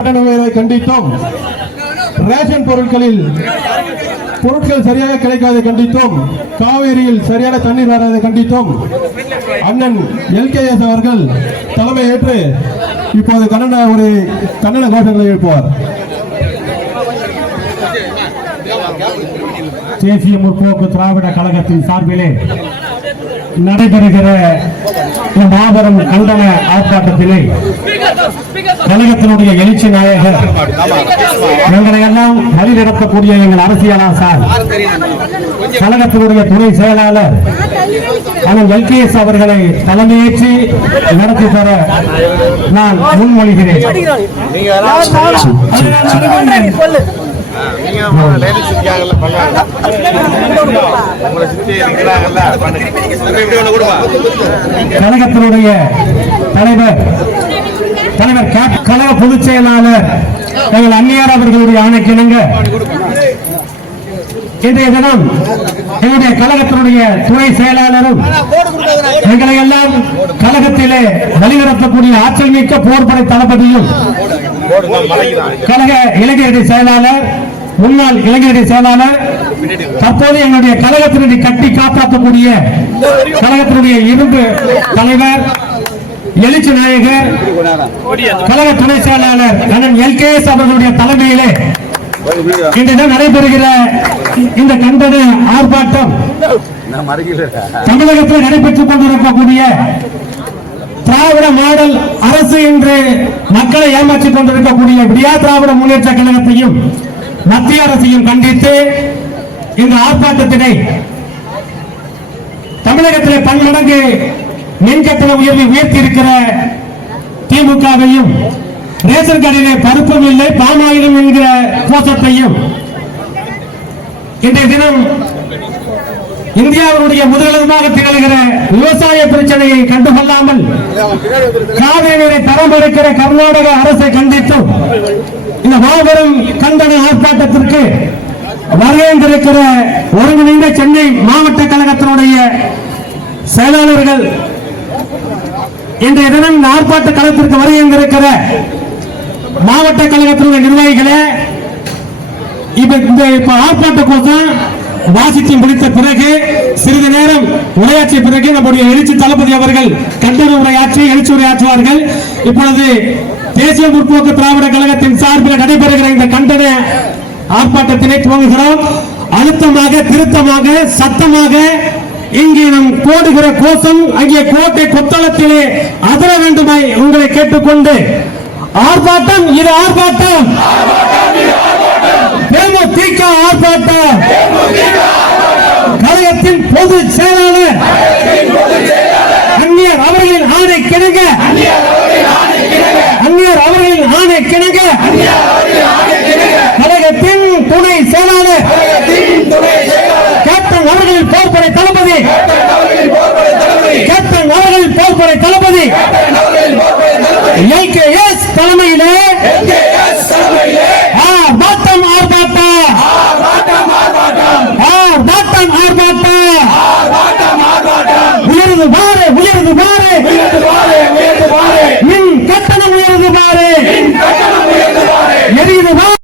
கட்டண உயர்வை கண்டித்தோம். ரேஷன் பொருட்களில் பொருட்கள் சரியாக கிடைக்காதை கண்டித்தோம். காவேரியில் சரியான தண்ணீர் வராதை கண்டித்தோம். அண்ணன் எல்கேஎஸ் அவர்கள் தலைமை ஏற்று இப்போது கன்னட ஒரு கன்னட கோஷங்களை எழுப்புவார். தேசிய முற்போக்கு திராவிட கழகத்தின் சார்பிலே நடைபெறுகிற இந்த மாபெரும் கண்டன ஆர்ப்பாட்டத்திலே கழகத்தினுடைய எழுச்சி நாயகர் எங்களை எல்லாம் வழிநடத்தக்கூடிய எங்கள் அரசியலாசார் கழகத்தினுடைய துணை செயலாளர் அண்ணன் எல்கேஎஸ் அவர்களை தலைமையேற்றி நடத்தி தர நான் முன்மொழிகிறேன். நீங்க லேடிஸ் இருக்காங்கல்ல உங்களை இருக்கிறாங்கல்ல கழகத்தினுடைய தலைவர் தலைவர் கழக பொதுச் செயலாளர் எங்கள் அந்நியார் அவர்களுடைய ஆணைக்கிணங்க இன்றைய தினம் எங்களுடைய கழகத்தினுடைய துணை செயலாளரும் எங்களை எல்லாம் கழகத்திலே வழிநடத்தக்கூடிய ஆற்றல் மிக்க போர்படை தளபதியும் கழக இளைஞரணி செயலாளர் முன்னாள் இளைஞரணி செயலாளர் தற்போது எங்களுடைய கழகத்தினுடைய கட்டி காப்பாற்றக்கூடிய கழகத்தினுடைய இரும்பு தலைவர் எழுச்சி நாயகர் கழக துணை செயலாளர் அண்ணன் எஸ் அவர்களுடைய தலைமையிலே இன்று நடைபெறுகிற இந்த கண்டன ஆர்ப்பாட்டம் தமிழகத்தில் நடைபெற்றுக் கொண்டிருக்கக்கூடிய திராவிட மாடல் அரசு என்று மக்களை ஏமாற்றிக் கொண்டிருக்கக்கூடிய விடியா திராவிட முன்னேற்ற கழகத்தையும் மத்திய அரசையும் கண்டித்து இந்த ஆர்ப்பாட்டத்தினை தமிழகத்தில் பன்மடங்கு மின்கட்டண உயர்வை உயர்த்தி இருக்கிற திமுகவையும் ரேஷன் கடையிலே பருப்பும் இல்லை பாமாயிலும் என்கிற கோஷத்தையும் இன்றைய தினம் இந்தியாவினுடைய முதலிடமாக திகழ்கிற விவசாய பிரச்சனையை கண்டுகொள்ளாமல் காவிரி நீரை தரம் இருக்கிற கர்நாடக அரசை கண்டித்தும் கண்டன ஆர்ப்பாட்டத்திற்கு வரவேந்திருக்கிற ஒருங்கிணைந்த சென்னை மாவட்ட கழகத்தினுடைய செயலாளர்கள் இன்றைய தினம் இந்த ஆர்ப்பாட்ட களத்திற்கு வருகின்றிருக்கிற மாவட்ட கழகத்தினுடைய நிர்வாகிகளே இப்ப இந்த ஆர்ப்பாட்ட கூட்டம் வாசித்து முடித்த பிறகு சிறிது நேரம் உரையாற்றிய பிறகு நம்முடைய எழுச்சி தளபதி அவர்கள் கண்டன உரையாற்றி எழுச்சி உரையாற்றுவார்கள். இப்பொழுது தேசிய முற்போக்கு திராவிட கழகத்தின் சார்பில் நடைபெறுகிற இந்த கண்டன ஆர்ப்பாட்டத்தினை துவங்குகிறோம். அழுத்தமாக திருத்தமாக சத்தமாக இங்கே நம் போடுகிற கோஷம் அங்கே கோட்டை கொத்தளத்திலே அதிர வேண்டுமாய் உங்களை கேட்டுக்கொண்டு ஆர்ப்பாட்டம் இது ஆர்ப்பாட்டம். தேமுதிக ஆர்ப்பாட்டம். கழகத்தின் பொது செயலாளர் அந்நியர் அவர்களின் ஆணை கிணங்க அந்நியர் அவர்களின் ஆணை கிணங்க கழகத்தின் துணை செயலாளர் கேப்டன் அவர்களின் போர்படை தளபதி கேப்டன் அவர்களின் போர்படை தளபதி தலைமையிலே உயர்ந்து பாரு உயர்ந்து பாரு